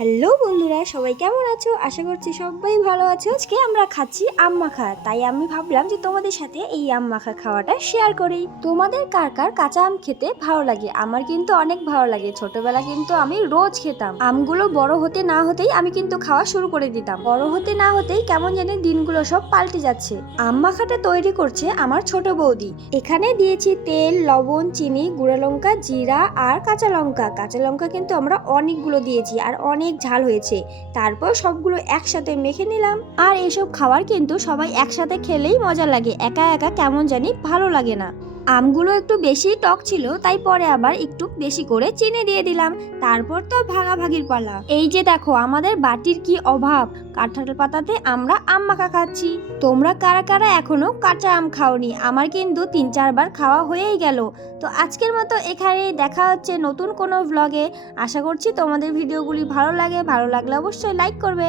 Hello বন্ধুরা, সবাই কেমন আছো? আশা করছি সবাই ভালো আছো। আজকে আমরা খাচ্ছি আম মাখা। তাই আমি ভাবলাম যে তোমাদের সাথে এই আম মাখা খাওয়াটা শেয়ার করি। তোমাদের কার কার কাঁচা আম খেতে ভালো লাগে? আমার কিন্তু অনেক ভালো লাগে। ছোটবেলা কিন্তু আমি রোজ খেতাম। আমগুলো বড় হতে না হতেই আমি কিন্তু খাওয়া শুরু করে দিতাম। বড় হতে না হতেই কেমন জানি দিনগুলো সব পাল্টে যাচ্ছে। আম মাখাটা তৈরি করছে আমার ছোট বৌদি। এখানে দিয়েছি তেল, লবণ, চিনি, গুঁড়ো লঙ্কা, জিরা আর কাঁচা লঙ্কা। কাঁচা লঙ্কা কিন্তু আমরা অনেকগুলো দিয়েছি আর অনেক ঝাল হয়েছে। তারপর সবগুলো একসাথে মেখে নিলাম। আর এসব খাবার কিন্তু সবাই একসাথে খেলেই মজা লাগে। একা একা কেমন জানি ভালো লাগে না। আমগুলো একটু বেশি টক ছিল, তাই পরে আবার একটু বেশি করে চিনি দিয়ে দিলাম। তারপর তো ভাগাভাগির পালা। এই যে দেখো, আমাদের বাটির কি অভাব? কাঁঠাল পাতাতে আমরা আম মাখা খাচ্ছি। তোমরা কারা কারা এখনও কাঁচা আম খাওনি? আমার কিন্তু তিন চারবার খাওয়া হয়েই গেল। তো আজকের মতো এখানে দেখা হচ্ছে নতুন কোনো ভ্লগে আশা করছি তোমাদের ভিডিওগুলি ভালো লাগে। ভালো লাগলে অবশ্যই লাইক করবে।